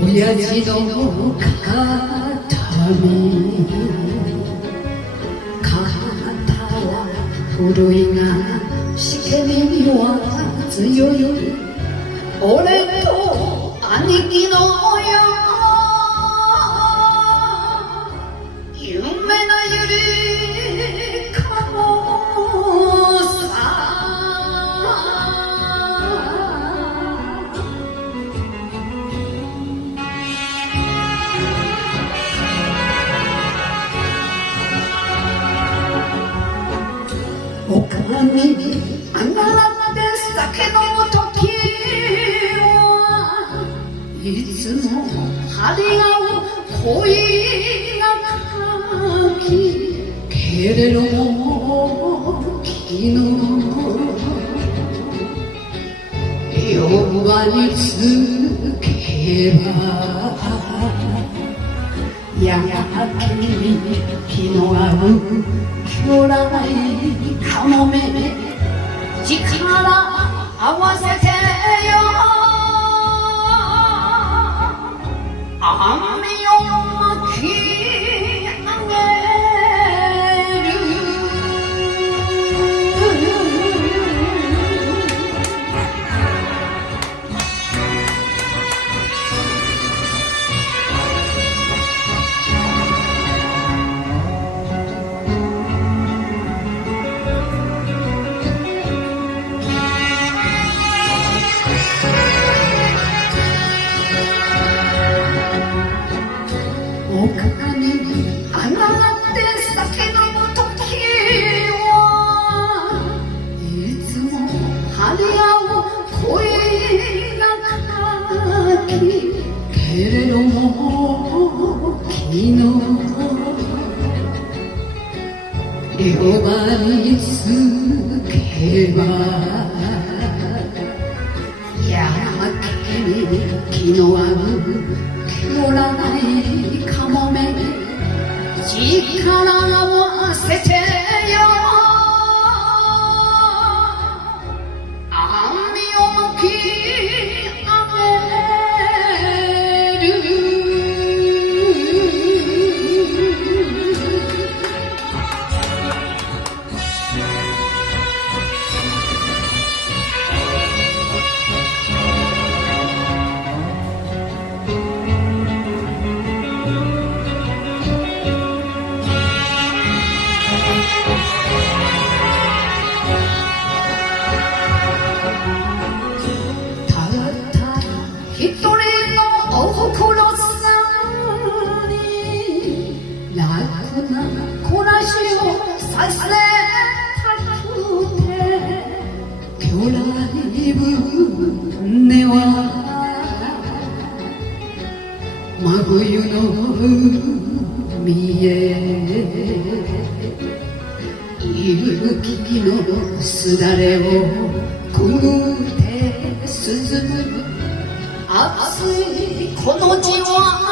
親父の肩身肩は古いがしけには強い俺と兄貴の夢のゆりかもさおかみに上がって酒飲むときはいつも張り合う恋が書きけれども昨日夜場につけばやがて気の合う将来かもめ力合わせてよ網を巻き上げるおかみに上がって酒飲むときはいつも張り合う声がかきけれども昨日両場につけばやけに気の合う将来かもめ力合わせてよ網を巻き上げる一人のおふくろさんに楽な暮らしをさせたくて今日来船は真冬の海へ雪のすだれをくぐって進む暑いこの地は